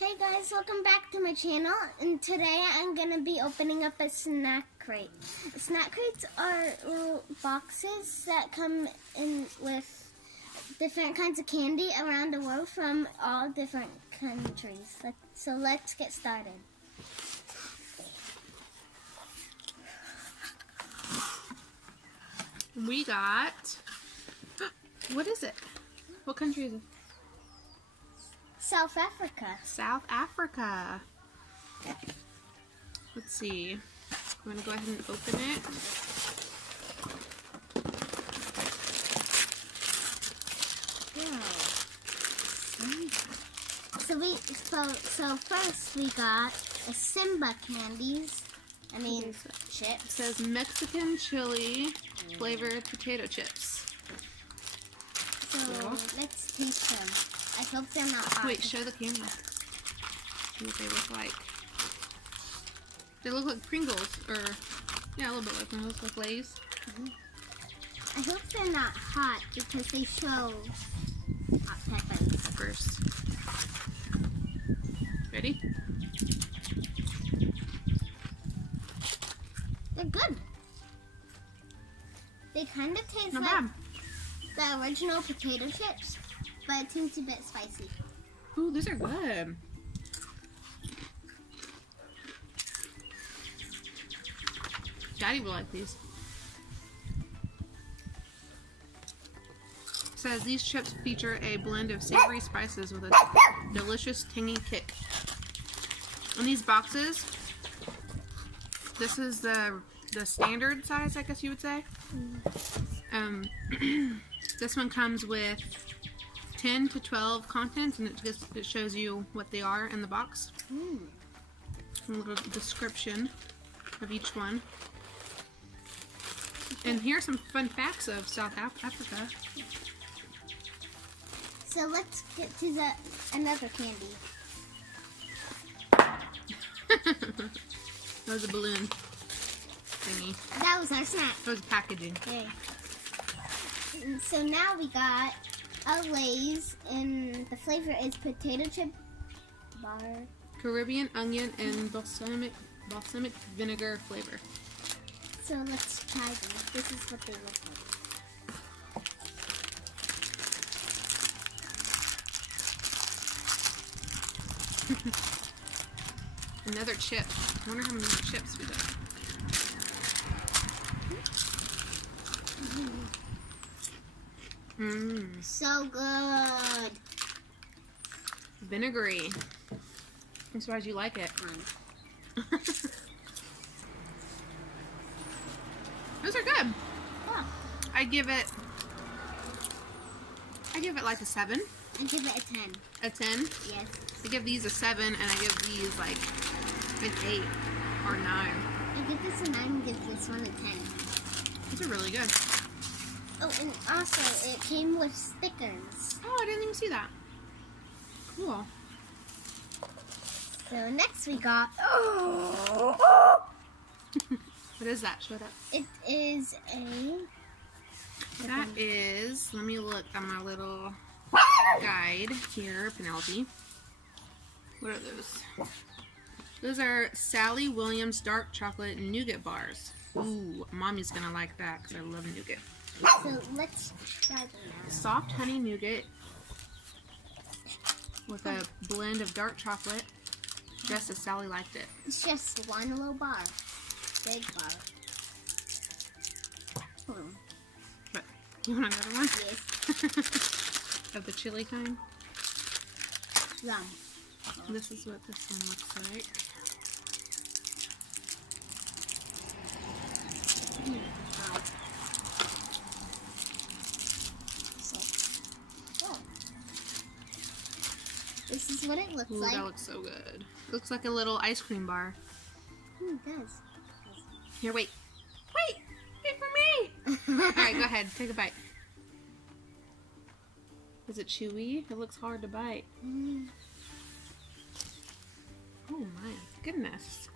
Hey guys, welcome back to my channel, and today I'm going to be opening up a snack crate. Snack crates are little boxes that come in with different kinds of candy around the world from all different countries. So let's get started. We got, what is it? What country is it? South Africa. South Africa. Let's see. I'm going to go ahead and open it. So first we got a Simba Candies. Chips. It says Mexican chili flavored potato chips. So let's taste them. I hope they're not hot. Wait, show the camera. See what they look like. They look like Pringles, or yeah, a little bit like Pringles, like Lay's. I hope they're not hot because they show hot peppers. Ready? They're good. They kind of taste Not like bad. the original potato chips, but it seems a bit spicy. Ooh, these are good. Daddy will like these. It says these chips feature a blend of savory spices with a delicious tangy kick. In these boxes, this is the standard size, I guess you would say. This one comes with 10 to 12 contents, and it shows you what they are in the box. A little description of each one. And here are some fun facts of South Africa. So let's get to another candy. That was a balloon thingy. That was our snack. That was packaging. Okay. And so now we got a Lay's, and the flavor is potato chip bar. Caribbean onion and balsamic vinegar flavor. So let's try them. This is what they look like. Another chip. I wonder how many chips we got. So good. Vinegary. I'm surprised you like it. Those are good. Yeah. I give it like a 7. I give it a 10. A 10? Yes. I give these a 7, and I give these like an 8 or 9. I give this a 9 and give this one a 10. These are really good. Oh, and also it came with stickers. Oh, I didn't even see that. Cool. So next we got... What is that? Show it up. It is a... That is... Let me look at my little guide here, Penelope. What are those? Those are Sally Williams dark chocolate nougat bars. Ooh, Mommy's gonna like that because I love nougat. So let's try them now. Soft honey nougat with a blend of dark chocolate, just as Sally liked it. It's just one little bar. Big bar. But you want another one? Yes. Of the chili kind? Yum. This is what this one looks like. This is what it looks like. That looks so good. It looks like a little ice cream bar. It does. Here, wait. Wait! Wait for me! Alright, go ahead. Take a bite. Is it chewy? It looks hard to bite. Oh my goodness.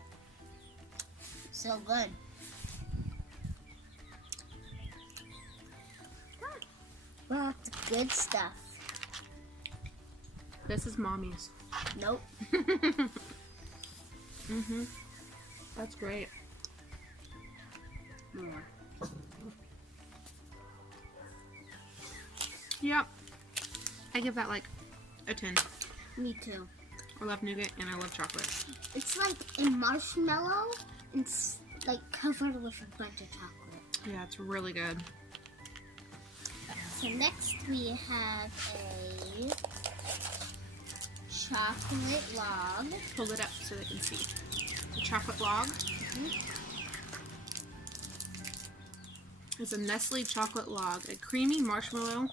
So good. Lots of good stuff. This is Mommy's. Nope. Mhm. That's great. More. Yep. I give that like a 10. Me too. I love nougat and I love chocolate. It's like a marshmallow and it's like covered with a bunch of chocolate. Yeah, it's really good. So next we have a chocolate log. Hold it up so they can see. The chocolate log. It's a Nestle chocolate log. A creamy marshmallow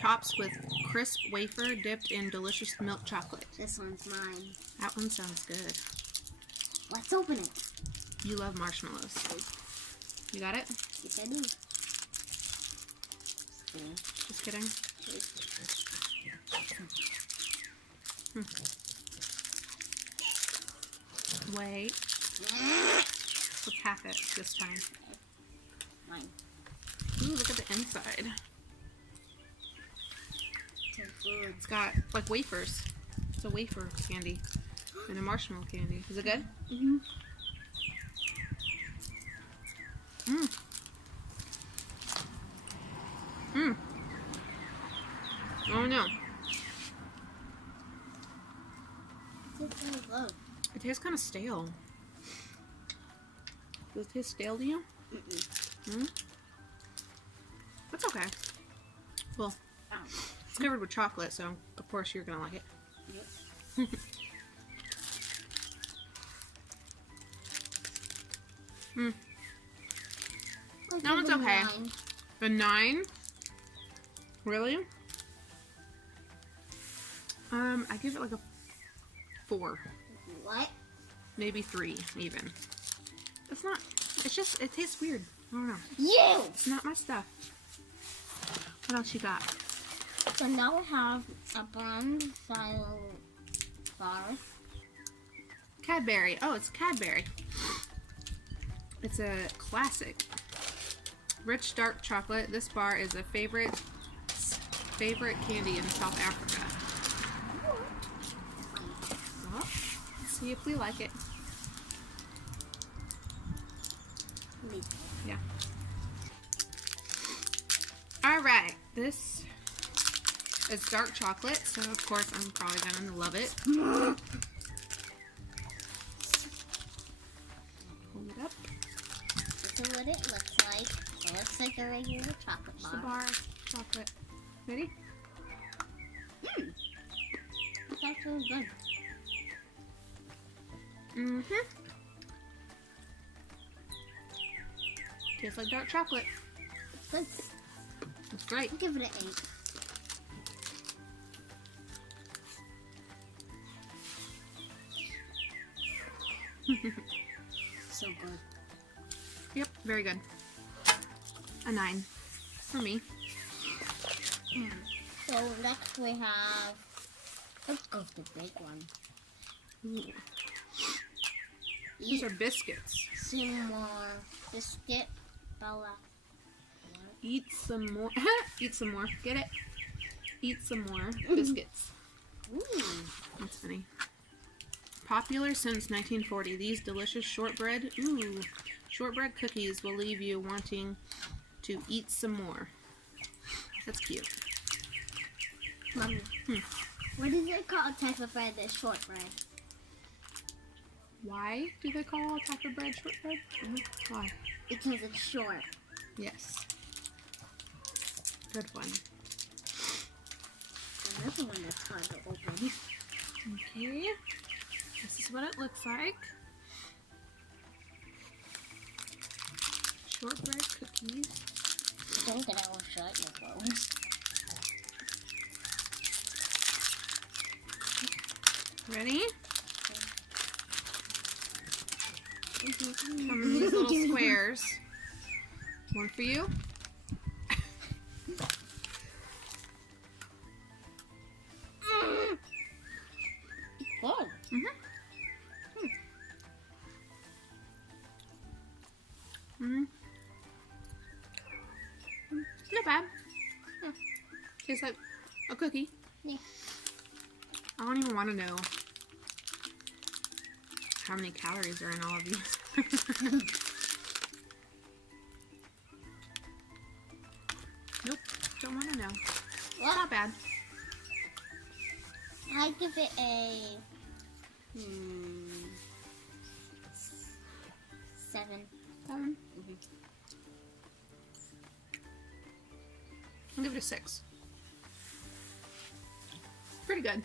tops with crisp wafer dipped in delicious milk chocolate. This one's mine. That one sounds good. Let's open it. You love marshmallows. You got it? Yes, I do. Just kidding. Wait. Let's half it this time. Mine. Ooh, look at the inside. So good. It's got like wafers. It's a wafer candy and a marshmallow candy. Is it good? Mm-hmm. Mmm. Mmm. Oh no. It's really good. It tastes kind of stale. Does it taste stale to you? Mm? That's okay. Well, it's covered with chocolate, so of course you're gonna like it. Yep. Mm. I'll That one's give it a okay. 9. A 9? Really? I give it like a 4. What? Maybe 3, even. It's not, it's just, it tastes weird. I don't know. You! It's not my stuff. What else you got? So now we have a brand style bar. Cadbury. Oh, it's Cadbury. It's a classic. Rich dark chocolate. This bar is a favorite candy in South Africa. Well, let's see if we like it. Yeah. All right. This is dark chocolate, so of course I'm probably gonna love it. Hold it up. This is what it looks like. It looks like a regular chocolate Just a bar. bar of chocolate. Ready? It's actually good. Mm-hmm. Tastes like dark chocolate. It's good. It's great. I'll give it an 8. So good. Yep, very good. A 9 for me. So next we have, let's go with the big one. Ooh. These are biscuits. Some more biscuit, Bella. Eat some more. Eat some more. Get it? Eat some more biscuits. Ooh. That's funny. Popular since 1940, these delicious shortbread cookies will leave you wanting to eat some more. That's cute. Mommy, what is it called type of bread that's shortbread? Why do they call a type of bread shortbread? Why? Because it's short. Yes. Good one. Another one that's hard to open. Okay. This is what it looks like. Shortbread cookies. Don't get all shut your phone. Ready? Come in these little squares. One for you. Good. Not bad. Tastes like a cookie. Yeah. I don't don't even want to know how many calories are in all of these. Nope, don't want to know. Well, Not bad. I give it a 7. 7. I'll give it a 6. Pretty good.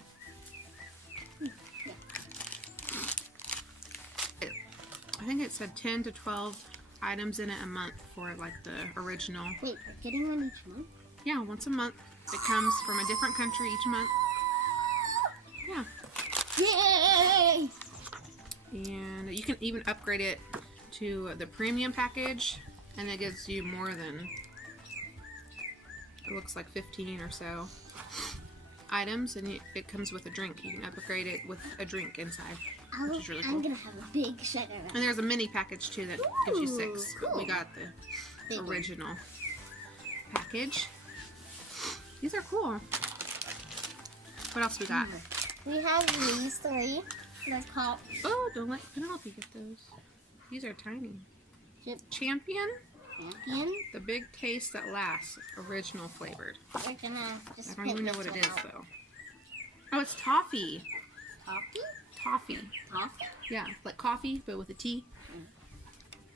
I think it said 10 to 12 items in it a month for like the original. Wait, we're getting one each month? Yeah, once a month. It comes from a different country each month. Yeah. Yay! And you can even upgrade it to the premium package, and it gives you more than, it looks like 15 or so items, and it comes with a drink. You can upgrade it with a drink inside, which is really cool. I'm gonna have a big sugar rush. And there's a mini package too that gives you 6. Cool. We got the Big original package. These are cool. What else we got? We have these 3. They're called Oh, don't let Penelope get those. These are tiny. Champion? Champion. The big taste that lasts. Original flavored. We're gonna just I don't pick even know this what it one is out. though. Oh, it's toffee. Toffee? Toffee. Toffee? Yeah, like coffee, but with a T.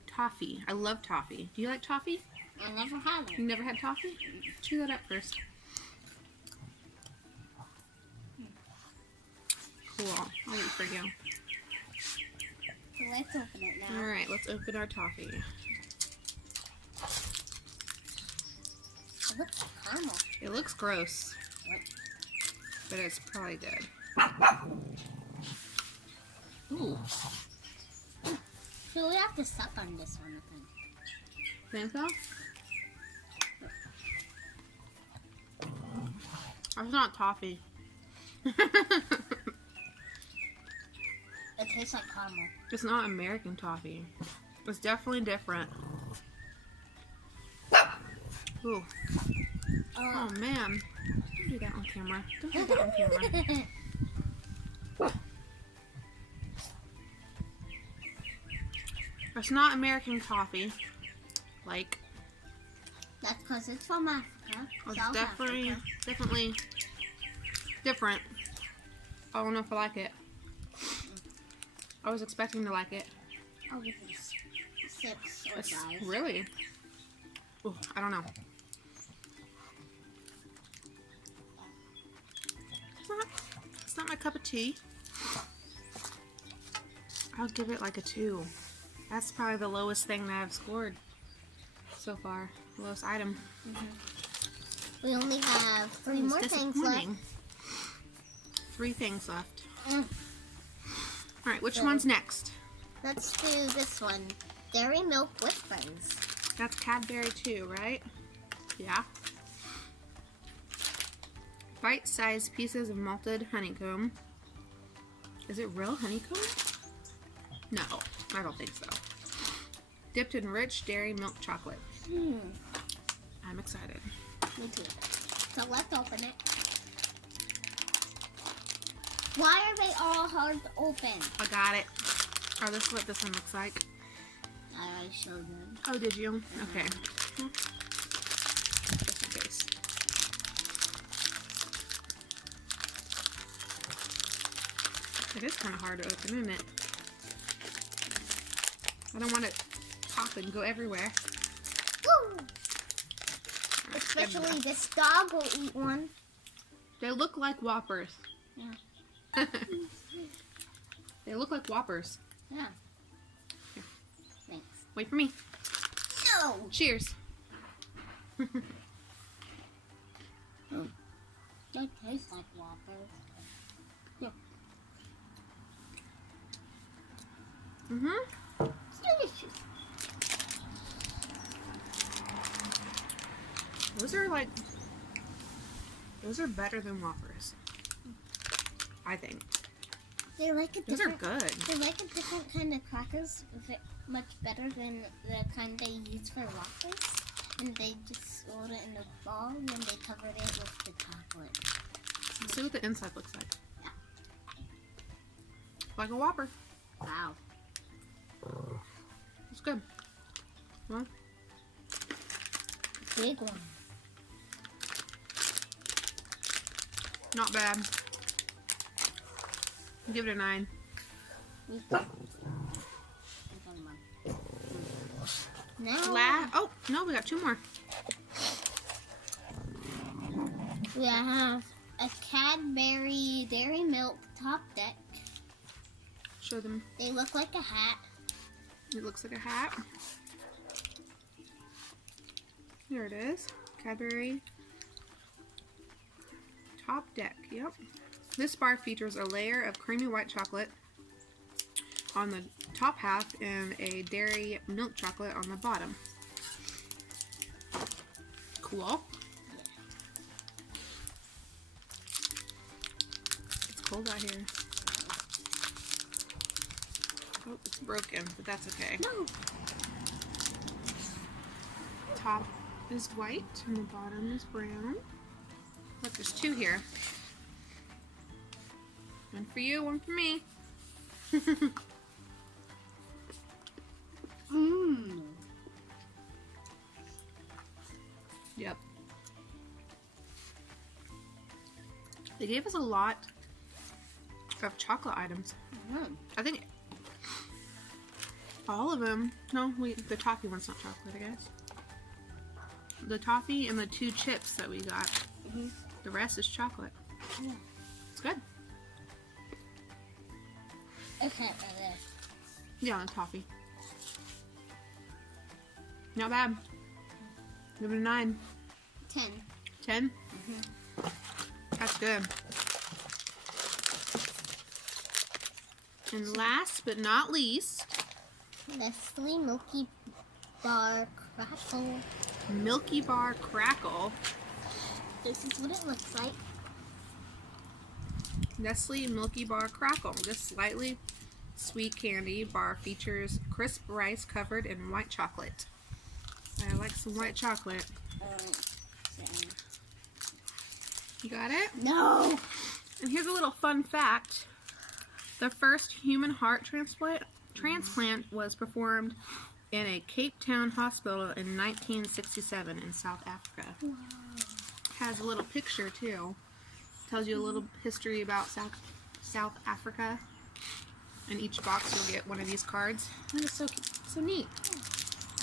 Toffee. I love toffee. Do you like toffee? I never had You it. never had toffee? Chew that up first. Cool. I'll wait for you. So let's open it now. Alright, let's open our toffee. It looks like caramel. It looks gross, but it's probably good. Ooh. So we have to suck on this one, I think. Think so? That's not toffee. It tastes like caramel. It's not American toffee. It's definitely different. Ooh. Oh man. Don't do that on camera. Don't do that on camera. It's not American toffee. Like, That's because it's from Africa. it's South definitely different. I don't know if I like it. I was expecting to like it. I'll give it a 6 or 5. Really? Ooh, I don't know. It's not my cup of tea. I'll give it like a 2. That's probably the lowest thing that I've scored so far. Lowest item. We only have 3 more things left. 3 things left. Mm. Alright, which So- one's next? Let's do this one. Dairy Milk Whispers. That's Cadbury too, right? Yeah. Bite-sized pieces of malted honeycomb. Is it real honeycomb? No, I don't think so. Dipped in rich dairy milk chocolate. I'm excited. Me too. So let's open it. Why are they all hard to open? I got it. Oh, this is what this one looks like. I already showed them. Oh, did you? Okay. Just in case. It is kind of hard to open, isn't it? I don't want it to pop and go everywhere. Woo! Especially this dog will eat one. They look like Whoppers. Yeah. They look like Whoppers. Yeah. Here. Thanks. Wait for me. No! Cheers. They taste like Whoppers. Yeah. It's delicious. Those are better than Whoppers. I think. They like a Those are different. good. They like a different kind of crackers, much better than the kind they use for Whoppers. And they just rolled it in a ball and then they covered it with the chocolate. Let's see what the inside looks like. Like a Whopper. Wow. It's good. Well, Big one. not bad. Give it a 9. Now Oh, no, we got 2 more. we have a Cadbury Dairy Milk Topdeck. Show them. They look like a hat. It looks like a hat. Here it is. Cadbury Topdeck. Yep. This bar features a layer of creamy white chocolate on the top half and a dairy milk chocolate on the bottom. Cool. It's cold out here. Oh, it's broken, but that's okay. No. Top is white and the bottom is brown. Look, there's 2 here. One for you, one for me. Mmm. Yep. They gave us a lot of chocolate items. I think all of them. No, the toffee one's not chocolate, I guess. The toffee and the 2 chips that we got. The rest is chocolate. Yeah. It's good. Okay, for this. Yeah, the toffee. Not bad. Give it a 9. 10. 10? That's good. And last but not least, Nestle Milky Bar Crackle. Milky Bar Crackle. This is what it looks like. Nestle Milky Bar Crackle. This slightly sweet candy bar features crisp rice covered in white chocolate. I like some white chocolate. You got it? No. And here's a little fun fact. The first human heart transplant was performed in a Cape Town hospital in 1967 in South Africa. Wow. Has a little picture too. Tells you a little history about South Africa. In each box you'll get one of these cards. And it's so neat.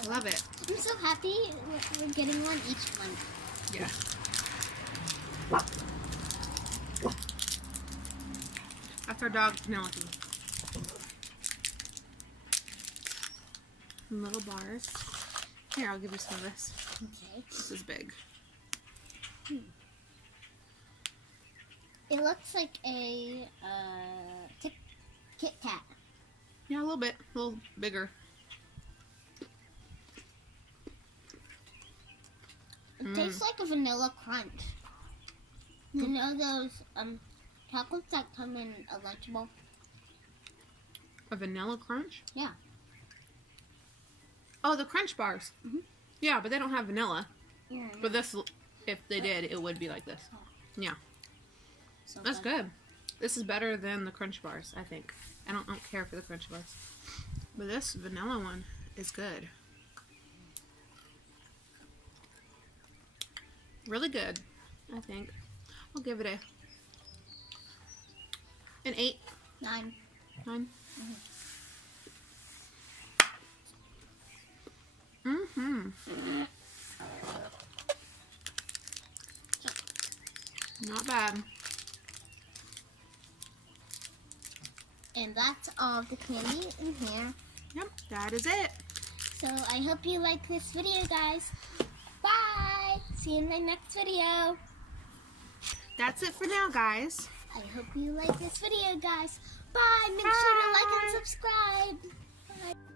I love it. I'm so happy we're getting one each month. Yeah. That's our dog Penelope. And little bars. Here, I'll give you some of this. Okay. This is big. It looks like a Kit Kat. Yeah, a little bit. A little bigger. It tastes like a vanilla crunch. You know those chocolates that come in a Lunchable? A vanilla crunch? Yeah. Oh, the crunch bars. Yeah, but they don't have vanilla. Yeah. But this, if they did, it would be like this. Yeah. So That's good. This is better than the crunch bars, I think. I don't care for the crunch bars. But this vanilla one is good. Really good, I think. I'll give it an 8. 9. 9. Not bad. And that's all the candy in here. Yep, that is it. So I hope you like this video, guys. Bye! See you in my next video. That's it for now, guys. I hope you like this video, guys. Bye! Make sure to like and subscribe. Bye.